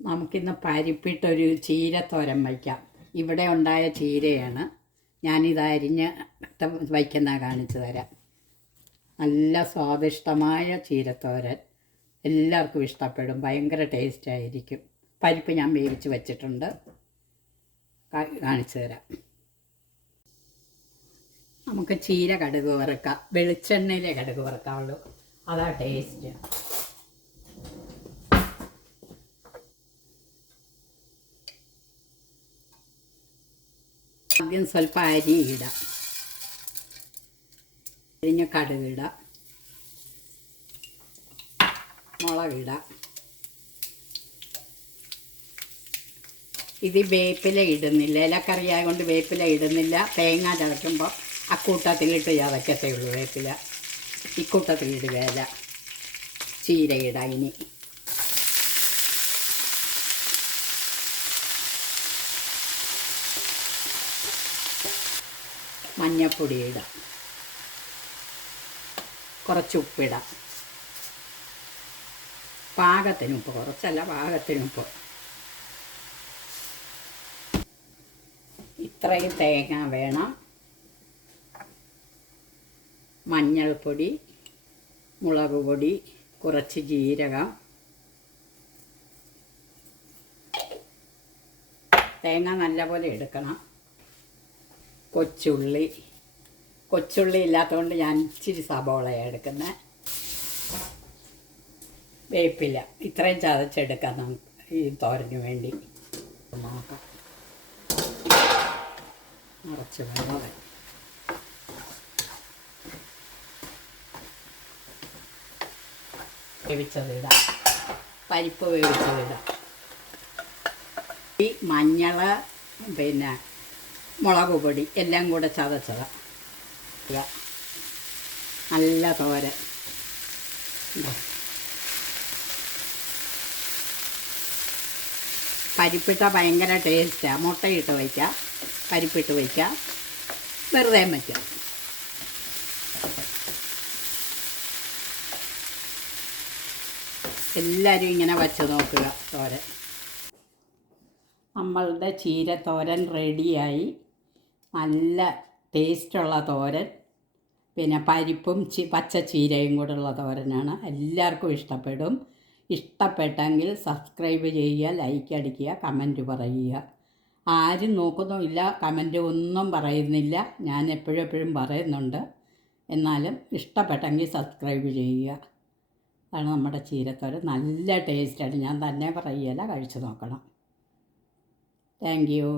നമുക്കിന്ന് പരിപ്പിട്ടൊരു ചീരത്തോരൻ വയ്ക്കാം. ഇവിടെ ഉണ്ടായ ചീരയാണ്. ഞാനിത് അരിഞ്ഞ് വയ്ക്കുന്ന കാണിച്ചു തരാം. നല്ല സ്വാദിഷ്ടമായ ചീരത്തോരൻ, എല്ലാവർക്കും ഇഷ്ടപ്പെടും. ഭയങ്കര ടേസ്റ്റായിരിക്കും. പരിപ്പ് ഞാൻ വേവിച്ച് വെച്ചിട്ടുണ്ട്, കാണിച്ചു തരാം. നമുക്ക് ചീര കടുക് വറുക്കാം. വെളിച്ചെണ്ണയിലെ കടുക് വറുക്കാവുള്ളൂ, അതാ ടേസ്റ്റ്. ആദ്യം സ്വല്പം അരി ഇടാം, കഴിഞ്ഞ് കടുകിടാം, മുളകിടാം. ഇത് വേപ്പില ഇടുന്നില്ല, ഇലക്കറിയായതുകൊണ്ട് വേപ്പില ഇടുന്നില്ല. തേങ്ങ ചതയ്ക്കുമ്പോൾ അക്കൂട്ടത്തിലിട്ട് ചതക്കത്തേ ഉള്ളൂ വേപ്പില. ഇക്കൂട്ടത്തിലിടുകയില്ല. ചീരയിടാം. ഇനി മഞ്ഞൾപ്പൊടി ഇടാം, കുറച്ച് ഉപ്പിടാം. പാകത്തിന് ഉപ്പ്, കുറച്ചല്ല, പാകത്തിന് ഉപ്പ്. ഇത്രയും തേങ്ങ വേണം. മഞ്ഞൾപ്പൊടി, മുളക് പൊടി, കുറച്ച് ജീരകം. തേങ്ങ നല്ലപോലെ എടുക്കണം. കൊച്ചുള്ളി ഇല്ലാത്തതുകൊണ്ട് ഞാൻ ഇച്ചിരി സബോളയാണ് എടുക്കുന്നത്. വേപ്പില ഇത്രയും ചതച്ചെടുക്കാം നമുക്ക് ഈ തോരന് വേണ്ടി. നോക്കാം, നിറച്ച് വെള്ളം വേവിച്ചതിടാം. പരിപ്പ് വേവിച്ചതിടാം. ഈ മഞ്ഞൾ, പിന്നെ മുളക് പൊടി എല്ലാം കൂടെ ചതച്ചതാണ്. നല്ല തോരൻ. പരിപ്പിട്ട ഭയങ്കര ടേസ്റ്റാണ്. മുട്ടയിട്ട് വയ്ക്കാം, പരിപ്പിട്ട് വയ്ക്കാം, വെറുതെ വയ്ക്കാം. എല്ലാവരും ഇങ്ങനെ വച്ച് നോക്കുക തോരൻ. നമ്മളുടെ ചീരത്തോരൻ റെഡിയായി. നല്ല ടേസ്റ്റുള്ള തോരൻ, പിന്നെ പരിപ്പും പച്ച ചീരയും കൂടെ ഉള്ള തോരനാണ്. എല്ലാവർക്കും ഇഷ്ടപ്പെടും. ഇഷ്ടപ്പെട്ടെങ്കിൽ സബ്സ്ക്രൈബ് ചെയ്യുക, ലൈക്ക് അടിക്കുക, കമൻറ്റ് പറയുക. ആരും നോക്കുന്നുമില്ല, കമൻറ്റ് ഒന്നും പറയുന്നില്ല. ഞാൻ എപ്പോഴും പറയുന്നുണ്ട്. എന്നാലും ഇഷ്ടപ്പെട്ടെങ്കിൽ സബ്സ്ക്രൈബ് ചെയ്യുക. അതാണ് നമ്മുടെ ചീരത്തോരൻ. നല്ല ടേസ്റ്റാണ്. ഞാൻ തന്നെ പറയുകയില്ല, കഴിച്ചു നോക്കണം. Thank you.